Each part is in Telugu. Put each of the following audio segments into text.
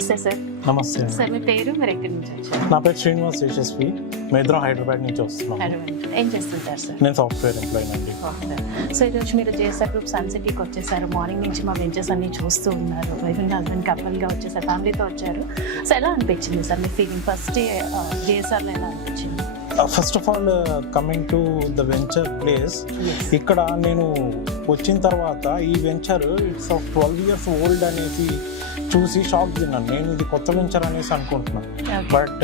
నమస్తే సార్. నమస్తే. సార్ మీ పేరు, మీరు ఎక్కడి నుంచి వచ్చారు? నా పేరు శ్రీనివాస్ యశస్వి. మేమిద్దరం హైదరాబాద్ నుంచి వస్తున్నాం. ఏం చేస్తుంటారు సార్? నేను సాఫ్ట్వేర్ ఎంప్లాయీ అండి. సో ఈరోజు మీరు జేఎస్ఆర్ గ్రూప్ సన్ సిటీకి వచ్చేసారు. మార్నింగ్ నుంచి మా వెంచర్స్ అన్ని చూస్తూ ఉన్నారు. వైఫ్ అండ్ హస్బెండ్ కపుల్గా వచ్చేసారు, ఫ్యామిలీతో వచ్చారు. సో ఎలా అనిపించింది సార్ మీ ఫీలింగ్? ఫస్ట్ జేఎస్ఆర్లో ఎలా అనిపించింది? First of all coming to the venture place, ఇక్కడ నేను వచ్చిన తర్వాత ఈ venture it's of 12 years old అనేసి చూసి షాక్ తిన్నాను. నేను ఇది కొత్త వెంచర్ అనేసి అనుకుంటున్నాను. బట్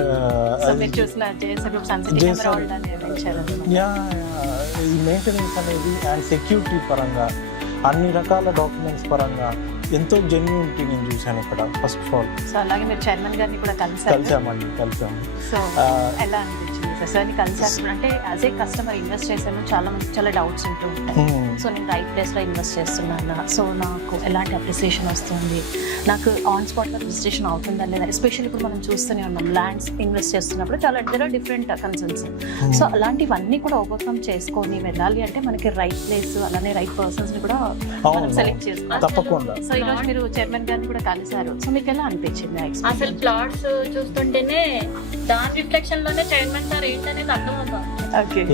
ఈ మెయింటెనెన్స్ అనేది అండ్ సెక్యూరిటీ పరంగా అన్ని రకాల డాక్యుమెంట్స్ పరంగా ఎంతో జెన్యూనిటీ నేను చూశాను ఇక్కడ. ఫస్ట్ ఆఫ్ ఆల్ సో అలాగే మీరు చైర్మన్ గారిని కూడా కలిసాము. సో ఎలా అనిపించింది సార్ కలిసారు? అంటే యాజ్ ఏ కస్టమర్ ఇన్వెస్ట్ చేశాను, చాలా డౌట్స్ ఉంటూ ఉంటాయి. సో నేను రైట్ ప్లేస్లో ఇన్వెస్ట్ చేస్తున్నాను, సో నాకు ఎలాంటి అప్రిసియేషన్ వస్తుంది, నాకు ఆన్ స్పాట్లో రిజిస్ట్రేషన్ అవుతుందా లేదా? ఎస్పెషల్లీ ఇప్పుడు మనం చూస్తూనే ఉన్నాం, ల్యాండ్స్ ఇన్వెస్ట్ చేస్తున్నప్పుడు చాలా డిఫరెంట్ కన్సర్న్స్. సో అలాంటివన్నీ కూడా ఓవర్కమ్ చేసుకొని వెళ్ళాలి అంటే మనకి రైట్ ప్లేస్, అలానే రైట్ పర్సన్స్ ని కూడా మనం సెలెక్ట్ చేసుకోవాలి. తప్పకుండా. సో ఈరోజు మీరు చైర్మన్ గారిని కూడా కలిసారు. సో మీకు ఎలా అనిపించింది? అసలు ప్లాట్స్ చూస్తుంటేనే దాని రిఫ్లెక్షన్ లోనే చైర్మన్ సార్ ఏంటనేది అర్థమవుతుంది.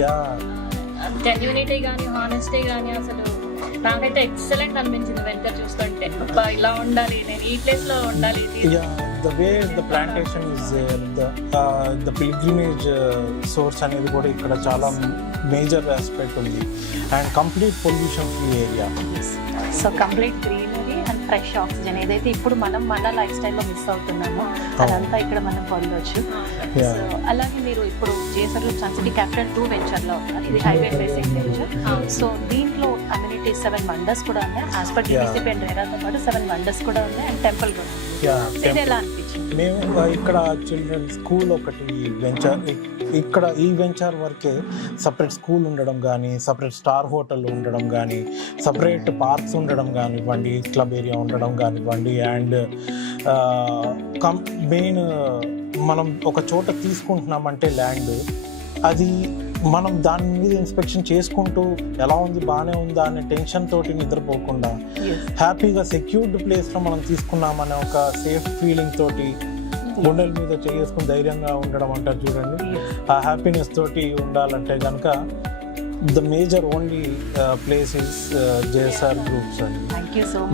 జెన్యూనిటీ కానీ హానెస్టీ కానీ అసలు నాకైతే ఎక్సలెంట్ అనిపించింది వెంచర్ చూస్తుంటే. ఇలా ఉండాలి, నేను ఈ ప్లేస్ లో ఉండాలి. The way the plantation is there, the pilgrimage source అనేది కూడా ఇక్కడ చాలా మేజర్ ఆస్పెక్ట్ ఉంది. And complete pollution free area. So complete greenery and fresh oxygen ఏదైతే ఇప్పుడు మనం మన లైఫ్ స్టైల్లో మిస్ అవుతున్నామో అదంతా ఇక్కడ మనం పొందవచ్చు. సో అలాగే మీరు ఇప్పుడు JSR group Sun City Capital 2 వెంచర్లో ఉన్నారు. ఇది హైవే ఫేసింగ్ వెంచర్. సో దీంట్లో అమ్యూనిటీస్ 7 వండర్స్ కూడా ఉన్నాయి. యాజ్ పర్ డిసిపి అండ్ రేరాతో పాటు 7 వండర్స్ కూడా ఉన్నాయి అండ్ టెంపుల్ కూడా ఉంది. ఇది ఎలా అనిపించింది? మేము ఇక్కడ చిల్డ్రన్ స్కూల్ ఒకటి వెంచర్, ఇక్కడ ఈ వెంచర్ వరకే సపరేట్ స్కూల్ ఉండడం కానీ, సపరేట్ స్టార్ హోటల్ ఉండడం కానీ, సపరేట్ పార్క్స్ ఉండడం కానివ్వండి, క్లబ్ ఏరియా ఉండడం కానివ్వండి, అండ్ మెయిన్ మనం ఒక చోట తీసుకుంటున్నామంటే ల్యాండ్, అది మనం దాని మీద ఇన్స్పెక్షన్ చేసుకుంటూ ఎలా ఉంది, బాగానే ఉందా అనే టెన్షన్ తోటి నిద్రపోకుండా హ్యాపీగా సెక్యూర్డ్ ప్లేస్లో మనం తీసుకున్నామనే ఒక సేఫ్ ఫీలింగ్ తోటి గుండెల మీద చేసుకుని ధైర్యంగా ఉండడం అంటారు చూడండి, ఆ హ్యాపీనెస్ తోటి ఉండాలంటే కనుక the major only place is JSR groups అండి.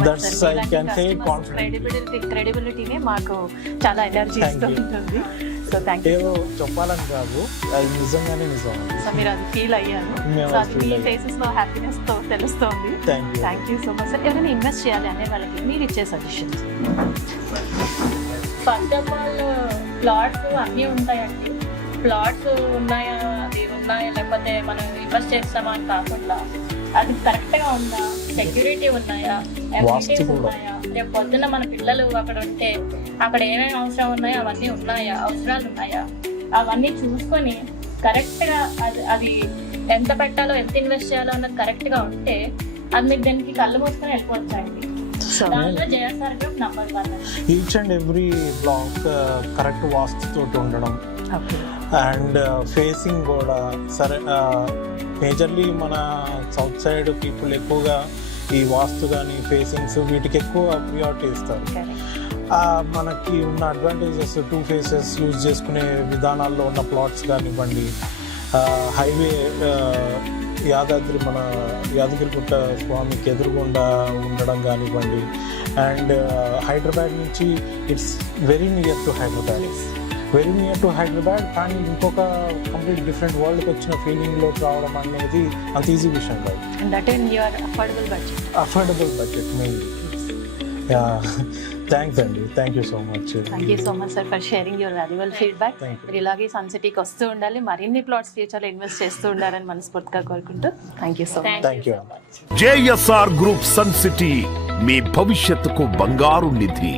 That's I can say confident. క్రెడిబిలిటీనే మాకు చాలా ఎనర్జీ ఇస్తుంది. సో ఏదో చెప్పాలని కాదు, అది నిజంగానే నిజం. సో మీరు అది ఫీల్ అయ్యారు. సో అది మీ ఫేసెస్ లో హ్యాపీనెస్ తో తెలుస్తోంది. Thank you so much sir. ఎవరైనా ఇన్వెస్ట్ చేయాలి అనే వాళ్ళకి మీరు ఇచ్చే suggestions? First of all plots అన్నీ ఉంటాయండి. ప్లాట్స్ ఉన్నాయా, అది ఉన్నాయా లేకపోతే మనం ఇన్వెస్ట్ చేస్తామా అని కాకుండా అది కరెక్ట్గా ఉందా, సెక్యూరిటీ ఉన్నాయా, అమ్యూనిటీస్ ఉన్నాయా, రేపు పొద్దున్న మన పిల్లలు అక్కడ ఉంటే అక్కడ ఏమేమి అవసరం ఉన్నాయో అవన్నీ ఉన్నాయా, అవసరాలు ఉన్నాయా, అవన్నీ చూసుకొని కరెక్ట్గా అది ఎంత పెట్టాలో, ఎంత ఇన్వెస్ట్ చేయాలో అన్నది కరెక్ట్గా ఉంటే అది మీకు దానికి కళ్ళు మూసుకొని వెళ్ళిపోవచ్చండి. దాంట్లో JSR group number 1. Each and every block correct వాస్తుతో ఉండడం అండ్ ఫేసింగ్ కూడా సరే. మేజర్లీ మన సౌత్ సైడ్ పీపుల్ ఎక్కువగా ఈ వాస్తు కానీ ఫేసింగ్స్ వీటికి ఎక్కువ ప్రియారిటీ ఇస్తారు. మనకి ఉన్న అడ్వాంటేజెస్ 2 phases యూజ్ చేసుకునే విధానాల్లో ఉన్న ప్లాట్స్ కానివ్వండి, హైవే యాదాద్రి మన యాదగిరిగుట్ట స్వామికి ఎదురుగుండా ఉండడం కానివ్వండి, అండ్ హైదరాబాద్ నుంచి it's very near to Hyderabad. కానీ ఇంకొక కంప్లీట్ డిఫరెంట్ వరల్డ్కి వచ్చిన ఫీలింగ్లో రావడం అనేది అంత ఈజీ విషయం కాదు. Affordable budget mainly. థ్యాంక్స్ అండి. Thank you so much sir for sharing your valuable feedback. మీరు ఇలాగే సన్ సిటీకి వస్తూ ఉండాలి, మరిన్ని ప్లాట్స్ ఫ్యూచర్లో ఇన్వెస్ట్ చేస్తూ ఉండాలని మనస్ఫూర్తిగా కోరుకుంటూ thank you so much. Thank you. JSR group Sun City, మీ భవిష్యత్తుకు బంగారు నిధి.